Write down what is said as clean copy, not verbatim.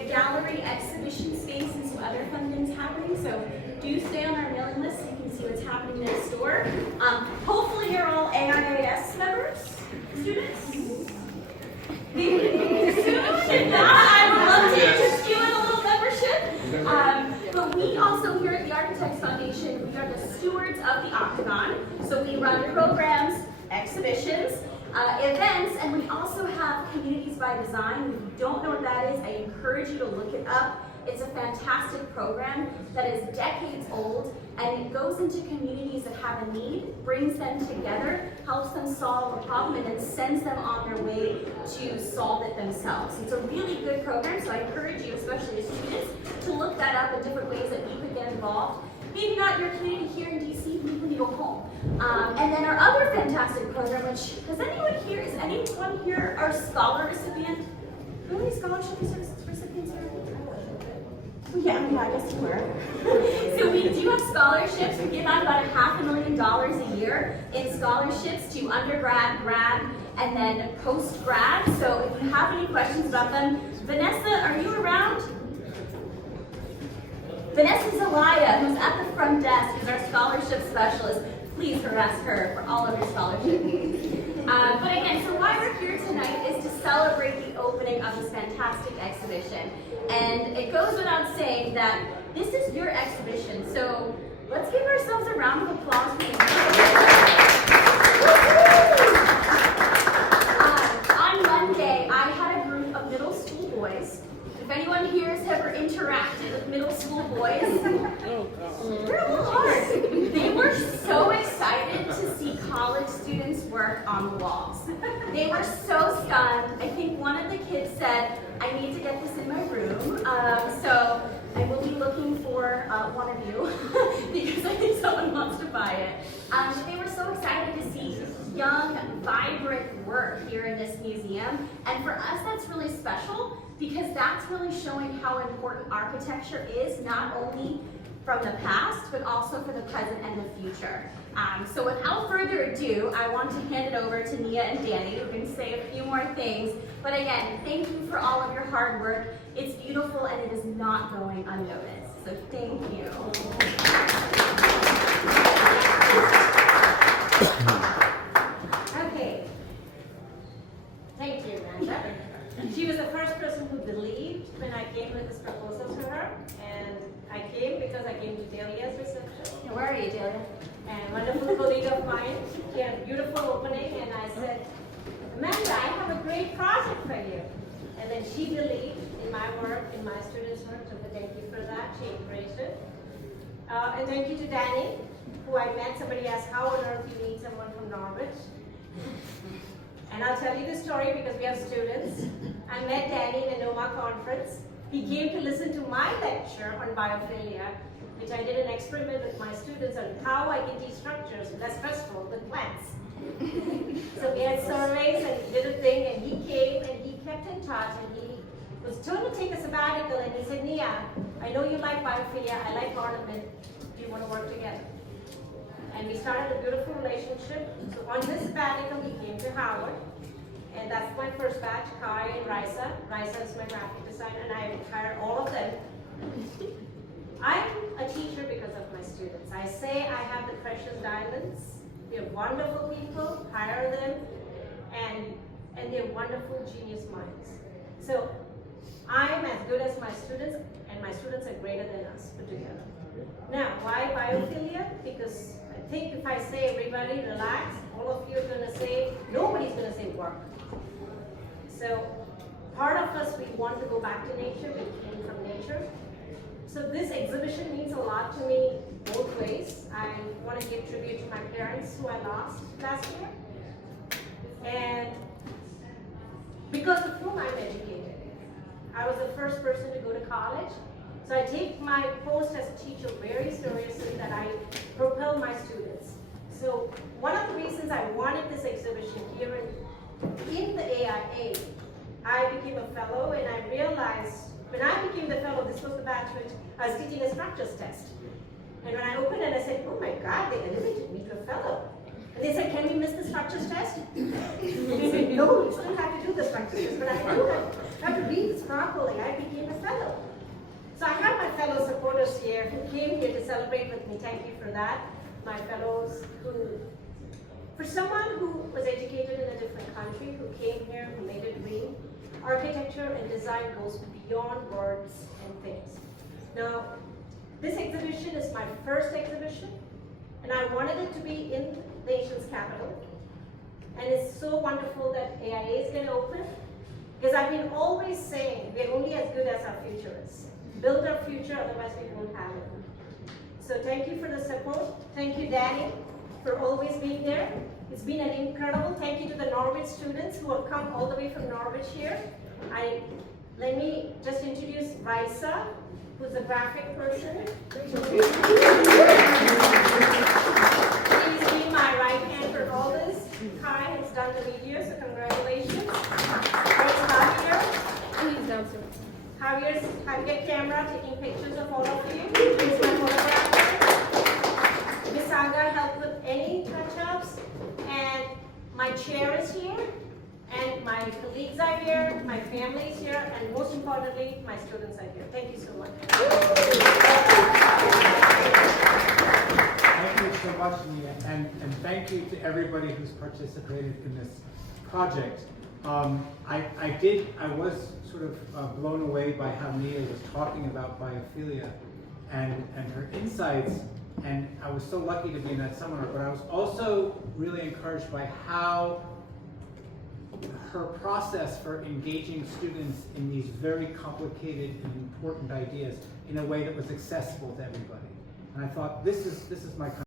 gallery, exhibition space, and some other fun things happening. So do stay on our mailing list so you can see what's happening next door. Hopefully you're all AIAS members, students. Maybe soon. If not, I would love to interest you in a little membership. But we also here at the Architects Foundation, we are the stewards of the Octagon. So we run programs, exhibitions, events, and we also have Communities by Design. If you don't know what that is, I encourage you to look it up. It's a fantastic program that is decades old, and it goes into communities that have a need, brings them together, helps them solve a problem, and then sends them on their way to solve it themselves. It's a really good program, so I encourage you, especially as students, to look that up in different ways that you could get involved. Maybe not your community here in DC, maybe when you go home. And then our other fantastic program, which, is anyone here our scholar recipient? Who are these scholarship recipients here? Yeah, I guess you were. So we do have scholarships. We give out about $500,000 a year in scholarships to undergrad, grad, and then post-grad. So if you have any questions about them, Vanessa, are you around? Vanessa Zelaya, who's at the front desk, is our scholarship specialist. Please harass her for all of your scholarships. But again, so why we're here tonight is to celebrate the opening of this fantastic exhibition. And it goes without saying that this is your exhibition. So let's give ourselves a round of applause for the On Monday, I had a group of middle school boys. If anyone here has ever interacted with middle school boys, they're a little hard. They were so excited to see college students work on the walls. They were so stunned. I think one of the kids said, I need to get this in my room. So I will be looking for one of you because I think someone wants to buy it. They were so excited to see young, vibrant work here in this museum. And for us, that's really special because that's really showing how important architecture is, not only from the past, but also for the present and the future. So without further ado, I want to hand it over to Nia and Danny, who can say a few more things. But again, thank you for all of your hard work. It's beautiful and it is not going unnoticed. So thank you. Okay. Thank you, Amanda. She was the first person who believed when I came with this proposal to her, and I came because I came to Delia's reception. Yeah, where are you, Delia? And a wonderful colleague of mine, she had a beautiful opening, and I said, Amanda, I have a great project for you. And then she believed in my work, in my students' work, so thank you for that. She embraced it. And thank you to Danny, who I met. Somebody asked, how on earth you need someone from Norwich? And I'll tell you the story because we have students. I met Danny in a NOMA conference. He came to listen to my lecture on biophilia, which I did an experiment with my students on how I can teach structures less stressful with plants. So we had surveys and did a thing, and he came and he kept in touch, and he was told to take a sabbatical, and he said, Nia, I know you like biophilia, I like ornament, do you want to work together? And we started a beautiful relationship. So on his sabbatical, he came to Howard. And that's my first batch, Kai and Raisa. Raisa is my graphic designer, and I hired all of them. I'm a teacher because of my students. I say I have the precious diamonds. They're wonderful people, hire them, and they're wonderful genius minds. So I'm as good as my students, and my students are greater than us put together. Now, why biophilia? Because I think if I say everybody relax, all of you are going to say, nobody's going to say work. So part of us, we want to go back to nature, we came from nature. So this exhibition means a lot to me both ways. I want to give tribute to my parents who I lost last year. And because of whom I'm educated. I was the first person to go to college. So I take my post as a teacher very seriously, that I propel my students. So one of the reasons I wanted this exhibition here in the AIA, I became a fellow, and I realized when I became the fellow, this was the batch which I was teaching a structures test. And when I opened it, I said, oh my God, they elevated me to a fellow. And they said, can we miss the structures test? They said, no, you still have to do the structures test. But I do have how to read this properly, I became a fellow. So I have my fellow supporters here who came here to celebrate with me. Thank you for that. My fellows who, for someone who was educated in a different country, who came here, who made a dream, architecture and design goes beyond words and things. Now, this exhibition is my first exhibition, and I wanted it to be in the nation's capital. And it's so wonderful that AIA is going to open, because I've been always saying we're only as good as our future is. Build our future, otherwise we won't have it. So thank you for the support. Thank you, Danny, for always being there. It's been an incredible. Thank you to the Norwich students who have come all the way from Norwich here. Let me just introduce Raisa, who's a graphic person. She's been my right hand for all this. Kai has done the video, so congratulations. There's Javier. He's downstairs. Javier camera taking pictures of all of you. He's my photographer. Miss Aga helped with any touch-ups. And my chair is here. And my colleagues are here, my family is here, and most importantly, my students are here. Thank you so much. Thank you so much, Nia, and thank you to everybody who's participated in this project. I was sort of blown away by how Nia was talking about biophilia and her insights, and I was so lucky to be in that seminar, but I was also really encouraged by how her process for engaging students in these very complicated and important ideas in a way that was accessible to everybody. And I thought, this is my